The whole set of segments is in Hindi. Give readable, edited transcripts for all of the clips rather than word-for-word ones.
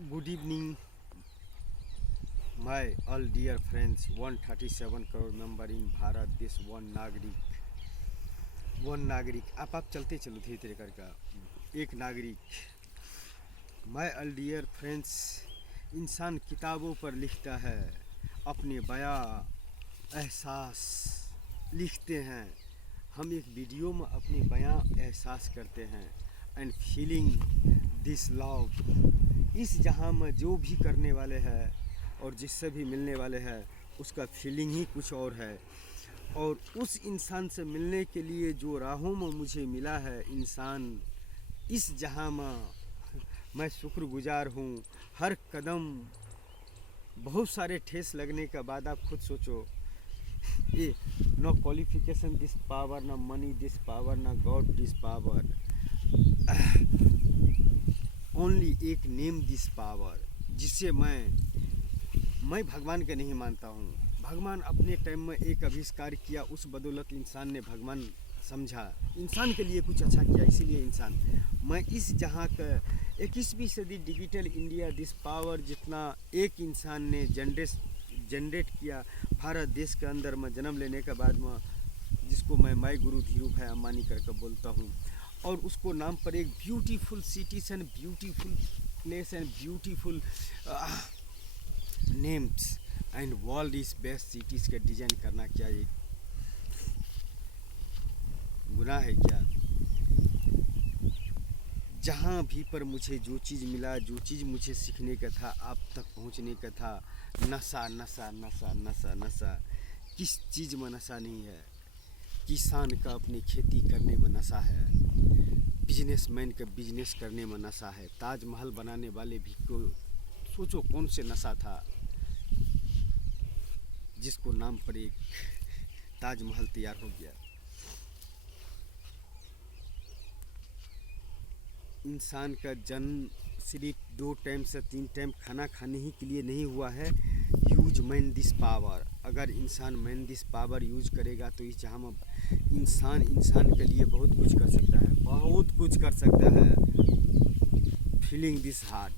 Good evening, my all dear friends. 137 crore member in Bharat देश वन नागरिक आप चलते चलो धीरे धीरे करके एक नागरिक। माय ऑल डियर फ्रेंड्स, इंसान किताबों पर लिखता है, अपने बयां एहसास लिखते हैं। हम एक वीडियो में अपने बयां एहसास करते हैं एंड फीलिंग दिस लव। इस जहां में जो भी करने वाले हैं और जिससे भी मिलने वाले हैं उसका फीलिंग ही कुछ और है। और उस इंसान से मिलने के लिए जो राहों में मुझे मिला है इंसान, इस जहां में मैं शुक्रगुजार हूँ। हर कदम बहुत सारे ठेस लगने के बाद आप खुद सोचो, ये नो क्वालिफिकेशन दिस पावर, ना मनी दिस पावर, ना गॉड दिस पावर, ओनली एक नेम दिस पावर, जिससे मैं भगवान के नहीं मानता हूँ। भगवान अपने टाइम में एक आविष्कार किया, उस बदौलत इंसान ने भगवान समझा, इंसान के लिए कुछ अच्छा किया, इसीलिए इंसान। मैं इस जहाँ का 21वीं सदी डिजिटल इंडिया दिस पावर जितना एक इंसान ने जनरेट किया भारत देश के अंदर में जन्म लेने के बाद में, जिसको मैं माय गुरु धीरू भाई अंबानी करके बोलता हूँ। और उसको नाम पर एक beautiful cities and beautiful place and beautiful names and world is best cities का डिज़ाइन करना क्या ये गुनाह है क्या? जहाँ भी पर मुझे जो चीज़ मिला, जो चीज़ मुझे सीखने का था, आप तक पहुँचने का था, नशा नशा नशा नशा नशा। किस चीज़ में नशा नहीं है? किसान का अपनी खेती करने में नशा है, बिजनेसमैन का बिजनेस करने में नशा है, ताजमहल बनाने वाले भी को सोचो कौन से नशा था जिसको नाम पर एक ताजमहल तैयार हो गया। इंसान का जन्म सिर्फ 2 टाइम से 3 टाइम खाना खाने ही के लिए नहीं हुआ है। Use man this power. अगर इंसान मैन दिस पावर यूज करेगा तो इस जहाँ में इंसान के लिए बहुत कुछ कर सकता है, बहुत कुछ कर सकता है। फीलिंग दिस हार्ट,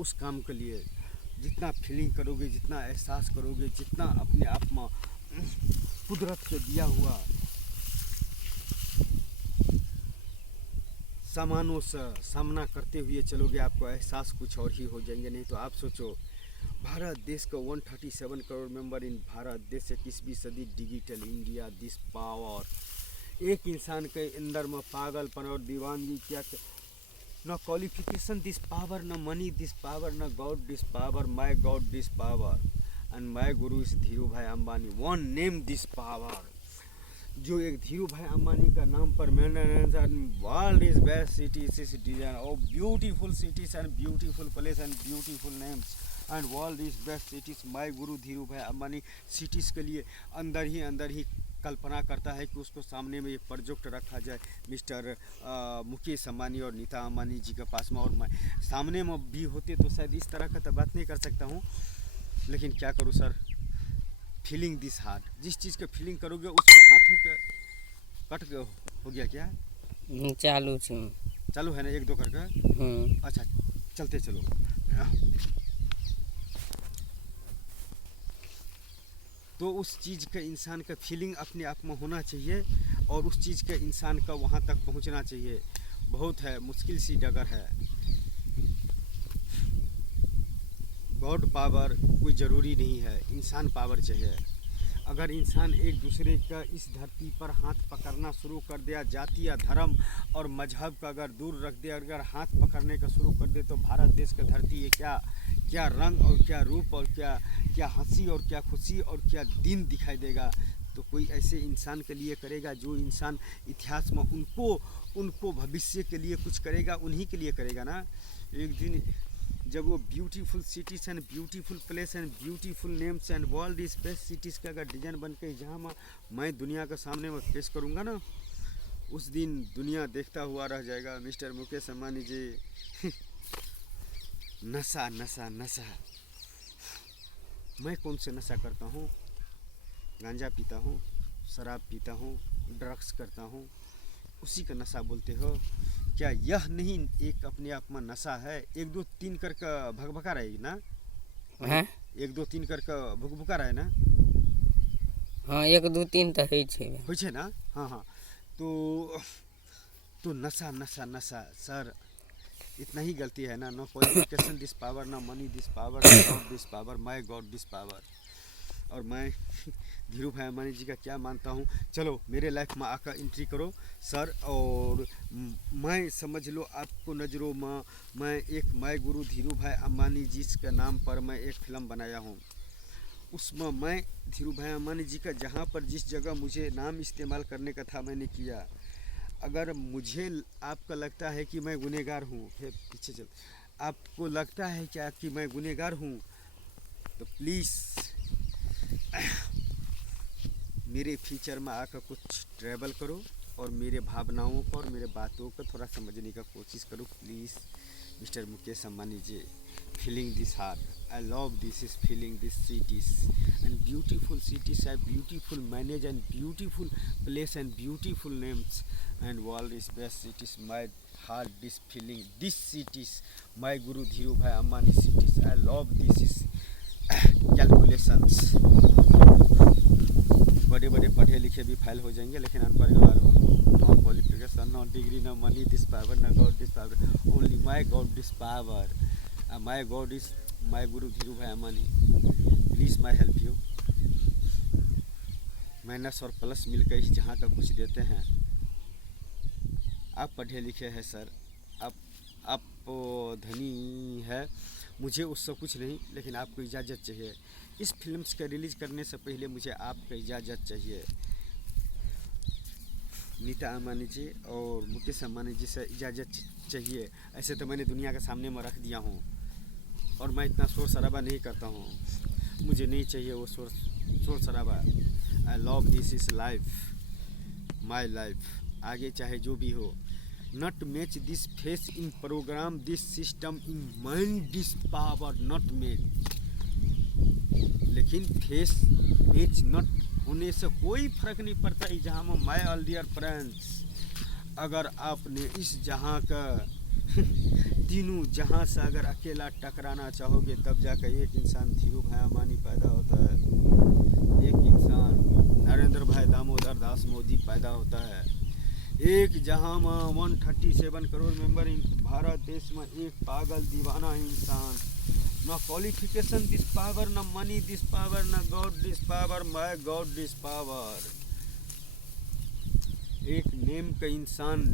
उस काम के लिए जितना फीलिंग करोगे, जितना एहसास करोगे, जितना अपने आप में कुदरत से दिया हुआ सामानों से सामना करते हुए चलोगे, आपको एहसास कुछ और ही हो जाएंगे। नहीं तो आप सोचो, भारत देश का 137 करोड़ मेंबर इन भारत देश 21वीं सदी डिजिटल इंडिया दिस पावर। एक इंसान के अंदर में पागलपन और दीवानगी क्या, न क्वालिफिकेशन दिस पावर, न मनी दिस पावर, न God this power, my God this power and my गुरु इस धीरू भाई Ambani, one name this power. जो एक धीरू भाई अंबानी का नाम पर world is best cities is design of beautiful cities and beautiful place and beautiful names and world is best cities. My गुरु धीरू भाई अंबानी सिटीज़ के लिए अंदर ही कल्पना करता है कि उसको सामने में एक प्रोजेक्ट रखा जाए मिस्टर मुकेश अंबानी और नीता अंबानी जी के पास में, और मैं सामने में भी होते तो शायद इस तरह का तो बात नहीं कर सकता हूँ। लेकिन क्या करूँ सर, फीलिंग दिस हार्ट, जिस चीज़ का फीलिंग करोगे उसको हाथों के कट हो गया क्या? चालू है ना, 1 2 करके। अच्छा चलते चलो। तो उस चीज़ का इंसान का फीलिंग अपने आप में होना चाहिए और उस चीज़ का इंसान का वहाँ तक पहुँचना चाहिए। बहुत है मुश्किल सी डगर है। गॉड पावर कोई ज़रूरी नहीं है, इंसान पावर चाहिए। अगर इंसान एक दूसरे का इस धरती पर हाथ पकड़ना शुरू कर दिया, जाति या धर्म और मजहब का अगर दूर रख दिया, अगर हाथ पकड़ने का शुरू कर दे, तो भारत देश का धरती ये क्या रंग और क्या रूप और क्या हंसी और क्या खुशी और क्या दिन दिखाई देगा। तो कोई ऐसे इंसान के लिए करेगा जो इंसान इतिहास में उनको भविष्य के लिए कुछ करेगा, उन्हीं के लिए करेगा ना। एक दिन जब वो beautiful cities and beautiful place and beautiful names and world is best cities का अगर डिज़ाइन बन के जहाँ मैं दुनिया के सामने में पेश करूँगा ना, उस दिन दुनिया देखता हुआ रह जाएगा। मिस्टर मुकेश अंबानी जी नशा नशा नशा। मैं कौन से नशा करता हूँ? गांजा पीता हूँ, शराब पीता हूँ, ड्रग्स करता हूँ, उसी का नशा बोलते हो। क्या यह नहीं एक अपने आप में नशा है? 1 2 3 करके भगभगा रही ना? हैं? 1 2 3 करके भुकभुका रहे ना? हाँ 1 2 3 तो है छे। होइ छै ना? हाँ हाँ। तो नशा नशा नशा सर, इतना ही गलती है ना। नो क्वालिफिकेशन दिस पावर, ना मनी दिस पावर, ना God this power, my God this power. और मैं धीरू भाई अम्बानी जी का क्या मानता हूँ, चलो मेरे लाइफ में आकर एंट्री करो सर। और मैं समझ लो आपको नज़रों में मैं एक my Guru Dhirubhai Ambani जी के नाम पर मैं एक फिल्म बनाया हूँ। उसमें मैं धीरू भाई अम्बानी जी का जहाँ पर जिस जगह मुझे नाम इस्तेमाल करने का था मैंने किया। अगर मुझे आपका लगता है कि मैं गुनहगार हूँ, फिर पीछे चल, आपको लगता है क्या कि मैं गुनहगार हूँ, तो प्लीज़ मेरे फीचर में आकर कुछ ट्रैवल करो और मेरे भावनाओं को और मेरे बातों को थोड़ा समझने का कोशिश करो please. Mister Mukesh Ambani ji, feeling this heart, I love this is feeling this cities and beautiful cities are beautiful manage and beautiful place and beautiful names and world is best cities. My heart this feeling this cities, my guru Dhiru Bhai Ambani cities, I love this is calculations। बड़े बड़े पढ़े लिखे भी फाइल हो जाएंगे, लेकिन अनपढ़ के बारे में no qualification, no degree, no money this power, no God this power, only my God this power. My God is my guru Dhirubhai Ambani, please my help you. Minus और प्लस मिलकर इस जहाँ का कुछ देते हैं। आप पढ़े लिखे हैं सर, आप धनी है, मुझे उससे कुछ नहीं, लेकिन आपको इजाज़त चाहिए। इस फिल्म का रिलीज़ करने से पहले मुझे आपका इजाज़त चाहिए। नीता अम्बानी जी और मुकेश अम्बानी जी से इजाज़त चाहिए। ऐसे तो मैंने दुनिया के सामने में रख दिया हूँ और मैं इतना शोर शराबा नहीं करता हूँ, मुझे नहीं चाहिए वो शोर शराबा। I love this is life, my life, आगे चाहे जो भी हो। Not match this face in program this system in mind this power not match. लेकिन फेस मैच नॉट होने से कोई फर्क नहीं पड़ता इस जहाँ में। माय ऑल डियर फ्रेंड्स, अगर आपने इस जहाँ का तीनों जहाँ से अगर अकेला टकराना चाहोगे, तब जाकर एक इंसान धीरू भाई अम्बानी पैदा होता है, एक इंसान नरेंद्र भाई दामोदर दास मोदी पैदा होता है। एक जहाँ में 137 करोड़ मेंबर इन भारत देश में एक पागल दीवाना इंसान, ना क्वालिफिकेशन दिस पावर, ना मनी दिस पावर, ना God this power, my God this power. एक नेम का इंसान